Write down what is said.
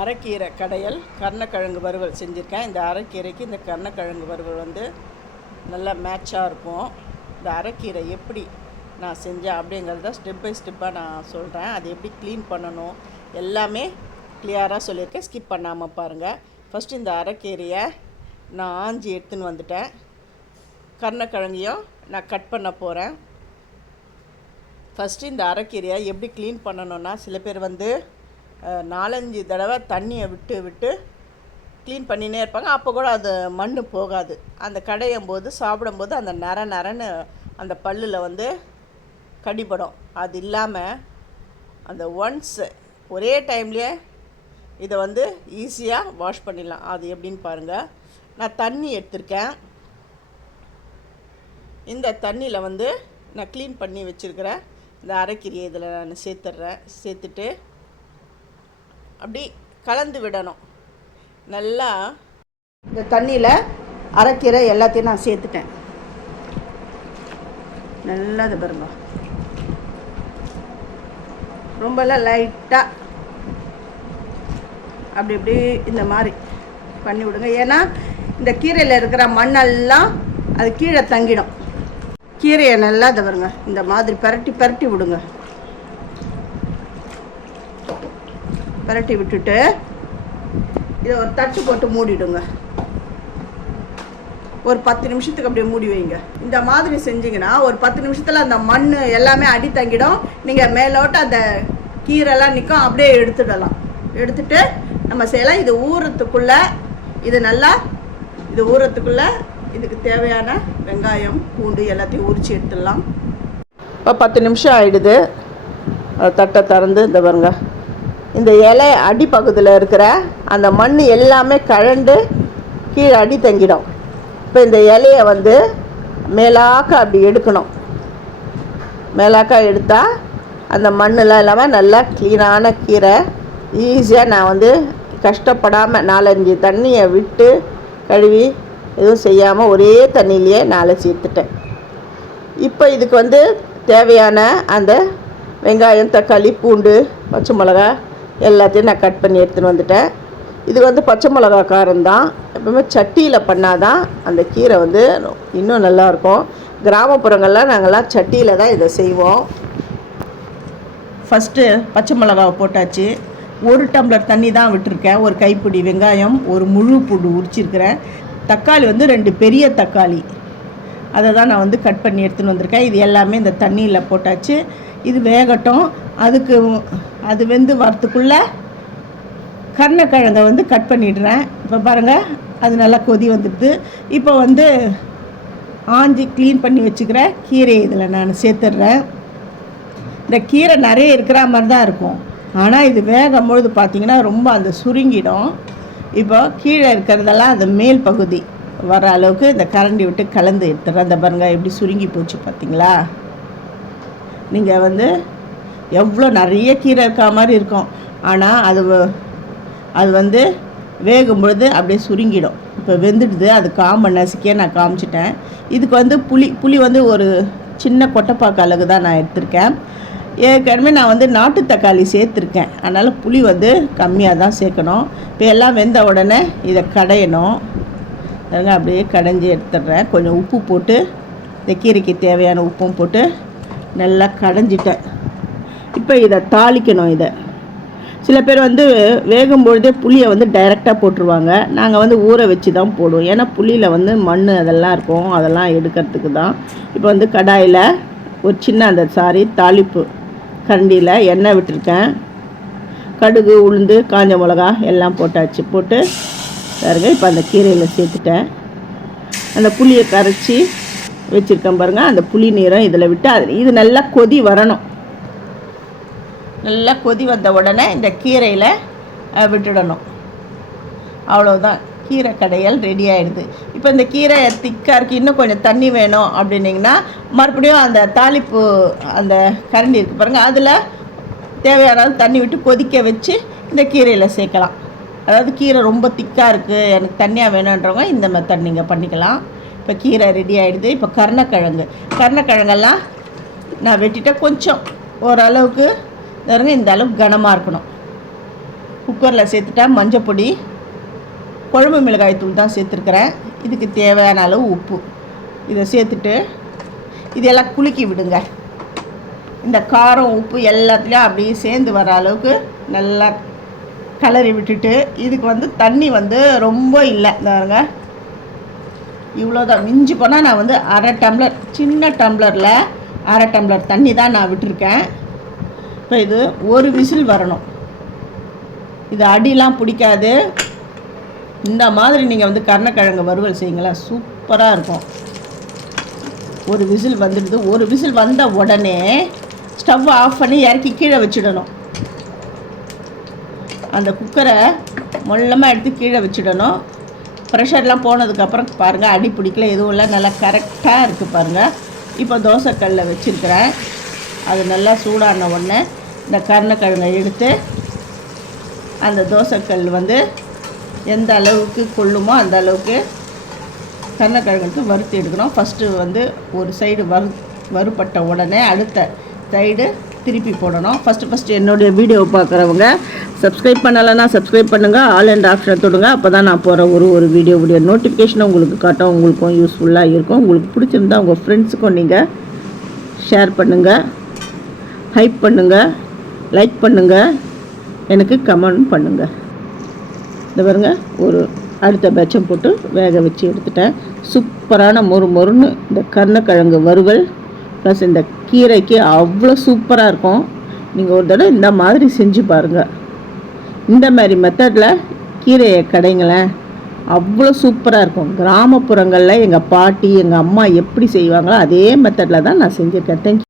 அரைக்கீரை கடையல் கருணக்கிழங்கு வறுவல் செஞ்சுருக்கேன். இந்த அரைக்கீரைக்கு இந்த கருணக்கிழங்கு வறுவல் வந்து நல்லா மேட்சாக இருக்கும். இந்த அரைக்கீரை எப்படி நான் செஞ்சேன் அப்படிங்கிறத ஸ்டெப் பை ஸ்டெப்பாக நான் சொல்கிறேன். அது எப்படி க்ளீன் பண்ணணும் எல்லாமே கிளியராக சொல்லியிருக்கேன். ஸ்கிப் பண்ணாமல் பாருங்கள். ஃபஸ்ட்டு இந்த அரைக்கீரையை நான் ஆஞ்சி எடுத்துன்னு வந்துட்டேன். கருணக்கிழங்கையும் நான் கட் பண்ண போகிறேன். ஃபஸ்ட்டு இந்த அரைக்கீரையை எப்படி க்ளீன் பண்ணணுன்னா, சில பேர் வந்து 4-5 தடவை தண்ணியை விட்டு விட்டு க்ளீன் பண்ணினே இருப்பாங்க. அப்போ கூட அது மண் போகாது. அந்த கடையும் போது சாப்பிடும்போது அந்த நரன்னு அந்த பல்லில் வந்து கடிபடும். அது இல்லாமல் அந்த ஒன்ஸ் ஒரே டைம்லேயே இதை வந்து ஈஸியாக வாஷ் பண்ணிடலாம். அது எப்படின்னு பாருங்கள். நான் தண்ணி எடுத்திருக்கேன். இந்த தண்ணியில் வந்து நான் க்ளீன் பண்ணி வச்சுருக்கிறேன் இந்த அரைக்கீரையை இதில் நான் சேர்த்துட்டு அப்படி கலந்து விடணும். நல்லா இந்த தண்ணியில் அரைக்கீரை எல்லாத்தையும் நான் சேர்த்துட்டேன். நல்லா இது பாருங்க, ரொம்பலாம் லைட்டாக அப்படி இப்படி இந்த மாதிரி பண்ணி விடுங்க. ஏன்னா இந்த கீரையில் இருக்கிற மண்ணெல்லாம் அது கீழே தங்கிடும். கீரையை நல்லா இதை பாருங்க, இந்த மாதிரி பரட்டி விடுங்க. பரட்டி விட்டுட்டு இதை ஒரு தட்டு போட்டு மூடிடுங்க. ஒரு 10 நிமிஷத்துக்கு அப்படியே மூடி வைங்க. இந்த மாதிரி செஞ்சிங்கன்னா ஒரு 10 நிமிஷத்தில் அந்த மண் எல்லாமே அடி தங்கிடும். நீங்கள் மேலோட்ட அந்த கீரைலாம் நிற்கும், அப்படியே எடுத்துடலாம். எடுத்துட்டு நம்ம செய்யலாம். இது ஊறத்துக்குள்ளே ஊறத்துக்குள்ளே இதுக்கு தேவையான வெங்காயம் பூண்டு எல்லாத்தையும் உரித்து எடுத்துடலாம். இப்போ 10 நிமிஷம் ஆகிடுது. தட்டை திறந்து இந்த பாருங்க, இந்த இலை அடிப்பகுதியில் இருக்கிற அந்த மண் எல்லாமே கழண்டு கீழே அடி தங்கிடும். இப்போ இந்த இலையை வந்து மேலாக்க அப்படி எடுக்கணும். மேலாக்க எடுத்தால் அந்த மண்ணெலாம் இல்லாமல் நல்லா க்ளீனான கீரை ஈஸியாக நான் வந்து கஷ்டப்படாமல் 4-5 தண்ணியை விட்டு கழுவி எதுவும் செய்யாமல் ஒரே தண்ணியிலையே நான் அலசி எடுத்துட்டேன். இப்போ இதுக்கு வந்து தேவையான அந்த வெங்காயம் தக்காளி பூண்டு பச்சை மிளகா எல்லாத்தையும் நான் கட் பண்ணி எடுத்துன்னு வந்துட்டேன். இது வந்து பச்சை மிளகா காரம்தான். எப்பவுமே சட்டியில் பண்ணால் தான் அந்த கீரை வந்து இன்னும் நல்லாயிருக்கும். கிராமப்புறங்களில் நாங்கள்லாம் சட்டியில் தான் இதை செய்வோம். ஃபஸ்ட்டு பச்சை மிளகாவை போட்டாச்சு. 1 டம்ளர் தண்ணி தான் விட்டுருக்கேன். ஒரு கைப்பிடி வெங்காயம், ஒரு முழு பூண்டு உரிச்சிருக்கிறேன். தக்காளி வந்து 2 பெரிய தக்காளி, அதை தான் நான் வந்து கட் பண்ணி எடுத்துன்னு வந்திருக்கேன். இது எல்லாமே இந்த தண்ணியில் போட்டாச்சு. இது வேகட்டும். அது வெந்து வரத்துக்குள்ளே கருணக்கிழங்கை வந்து கட் பண்ணிடுறேன். இப்போ பாருங்கள், அது நல்லா கொதி வந்துடுது. இப்போ வந்து ஆஞ்சி க்ளீன் பண்ணி வச்சுக்கிற கீரை இதில் நான் சேர்த்துட்றேன். இந்த கீரை நிறைய இருக்கிற மாதிரி தான் இருக்கும், ஆனால் இது வேகும் பொழுது பார்த்திங்கன்னா ரொம்ப அந்த சுருங்கிடும். இப்போ கீழே இருக்கிறதெல்லாம் அந்த மேல் பகுதி வர அளவுக்கு இந்த கரண்டி விட்டு கலந்து எடுத்துடுறேன். அந்த பாருங்க எப்படி சுருங்கி போச்சு பார்த்திங்களா. நீங்கள் வந்து எவ்வளோ நிறைய கீரை இருக்க மாதிரி இருக்கும், ஆனால் அது வந்து வேகும் பொழுது அப்படியே சுருங்கிடும். இப்போ வெந்துடுது. அது காம்பை நசுக்கியே நான் காமிச்சிட்டேன். இதுக்கு வந்து புளி வந்து ஒரு சின்ன கொட்டைப்பாக்கு அளவு தான் நான் எடுத்திருக்கேன். ஏற்கனவே நான் வந்து நாட்டு தக்காளி சேர்த்துருக்கேன், அதனால் புளி வந்து கம்மியாக தான் சேர்க்கணும். இப்போ எல்லாம் வெந்த உடனே இதை கடையணும். அப்படியே கடைஞ்சி எடுத்துடுறேன். கொஞ்சம் உப்பு போட்டு இந்த கீரைக்கு தேவையான உப்பும் போட்டு நல்லா கடைஞ்சிட்டேன். இப்போ இதை தாளிக்கணும். இதை சில பேர் வந்து வேகும்பொழுதே புளியை வந்து டைரெக்டாக போட்டுருவாங்க. நாங்கள் வந்து ஊற வச்சு தான் போடுவோம். ஏன்னா புளியில் வந்து மண் அதெல்லாம் இருக்கும், அதெல்லாம் எடுக்கிறதுக்கு தான். இப்போ வந்து கடாயில் ஒரு சின்ன தாளிப்பு கரண்டியில் எண்ணெய் விட்டுருக்கேன். கடுகு உளுந்து காஞ்ச மிளகா எல்லாம் போட்டாச்சு. போட்டு பாருங்க, இப்போ அந்த கீரையில் சேர்த்துட்டேன். அந்த புளியை கரைச்சி வச்சுருக்கேன் பாருங்கள். அந்த புளி நீரம் இதில் விட்டு இது நல்லா கொதி வரணும். நல்லா கொதி வந்த உடனே இந்த கீரையில் விட்டுடணும். அவ்வளோதான், கீரை கடையல் ரெடி ஆகிடுது. இப்போ இந்த கீரை திக்காக இருக்குது, இன்னும் கொஞ்சம் தண்ணி வேணும் அப்படின்னிங்கன்னா மறுபடியும் அந்த தாளிப்பு அந்த கரண்டி இருக்குது பாருங்கள், அதில் தேவையான தண்ணி விட்டு கொதிக்க வச்சு இந்த கீரையில் சேர்க்கலாம். அதாவது கீரை ரொம்ப திக்காக இருக்குது, எனக்கு தண்ணியாக வேணுன்றவங்க இந்த மெத்தட் நீங்கள் பண்ணிக்கலாம். இப்போ கீரை ரெடி ஆகிடுது. இப்போ கருணக்கிழங்கெல்லாம் நான் வெட்டிட்டேன். கொஞ்சம் ஓரளவுக்கு இந்த அளவுக்கு கனமாக இருக்கணும். குக்கரில் சேர்த்துட்டேன். மஞ்சள் பொடி, குழம்பு மிளகாய் தூள் தான் சேர்த்துருக்குறேன். இதுக்கு தேவையான அளவு உப்பு இதை சேர்த்துட்டு இதெல்லாம் குலுக்கி விடுங்க. இந்த காரம் உப்பு எல்லாத்துலேயும் அப்படியே சேர்ந்து வர அளவுக்கு நல்லா கலரி விட்டுட்டு, இதுக்கு வந்து தண்ணி வந்து ரொம்ப இல்லை, இந்தாருங்க இவ்வளோதான். மிஞ்சி போனால் நான் வந்து அரை டம்ளர், சின்ன டம்ளரில் அரை டம்ளர் தண்ணி தான் நான் விட்டுருக்கேன். இப்போ இது ஒரு விசில் வரணும். இது அடிலாம் பிடிக்காது. இந்த மாதிரி நீங்கள் வந்து கருணக்கிழங்கு வறுவல் செய்யுங்களேன், சூப்பராக இருக்கும். ஒரு விசில் வந்துடுது. ஒரு விசில் வந்த உடனே ஸ்டவ் ஆஃப் பண்ணி இறக்கி கீழே வச்சிடணும். அந்த குக்கரை மொல்லமாக எடுத்து கீழே வச்சிடணும். ப்ரெஷர்லாம் போனதுக்கப்புறம் பாருங்கள், அடி பிடிக்கல, எதுவும் இல்லை, நல்லா கரெக்டாக இருக்குது பாருங்கள். இப்போ தோசைக்கல்லில் வச்சுருக்கிறேன். அது நல்லா சூடான உடனே இந்த கருணக்கிழங்கை எடுத்து அந்த தோசைக்கல் வந்து எந்த அளவுக்கு கொள்ளுமோ அந்த அளவுக்கு கருணக்கிழங்கு வறுத்து எடுக்கணும். ஃபஸ்ட்டு வந்து ஒரு சைடு வறுபட்ட உடனே அடுத்த சைடு திருப்பி போடணும். ஃபஸ்ட்டு என்னுடைய வீடியோவை பார்க்குறவங்க சப்ஸ்கிரைப் பண்ணலைன்னா சப்ஸ்கிரைப் பண்ணுங்கள், ஆல் அண்ட் ஆப்ஷனை தொடுங்க. அப்போ தான் நான் போகிற ஒரு வீடியோவுடைய நோட்டிஃபிகேஷனை உங்களுக்கு காட்டும். உங்களுக்கும் யூஸ்ஃபுல்லாக இருக்கும். உங்களுக்கு பிடிச்சிருந்தா உங்கள் ஃப்ரெண்ட்ஸுக்கும் நீங்கள் ஷேர் பண்ணுங்கள், ஹைப் பண்ணுங்கள், லைக் பண்ணுங்கள், எனக்கு கமெண்ட் பண்ணுங்கள். இந்த பாருங்க, ஒரு அடுத்த பேட்சம் போட்டு வேக வச்சு எடுத்துட்டேன். சூப்பரான மொறுன்னு இந்த கருணக்கிழங்கு வறுவல் ப்ளஸ் இந்த கீரைக்கு அவ்வளோ சூப்பராக இருக்கும். நீங்கள் ஒரு தடவை இந்த மாதிரி செஞ்சு பாருங்கள். இந்த மாதிரி மெத்தடில் கீரையை கடைங்களேன், அவ்வளோ சூப்பராக இருக்கும். கிராமப்புறங்களில் எங்கள் பாட்டி, எங்கள் அம்மா எப்படி செய்வாங்களோ அதே மெத்தடில் தான் நான் செஞ்சுருக்கேன். தேங்க்யூ.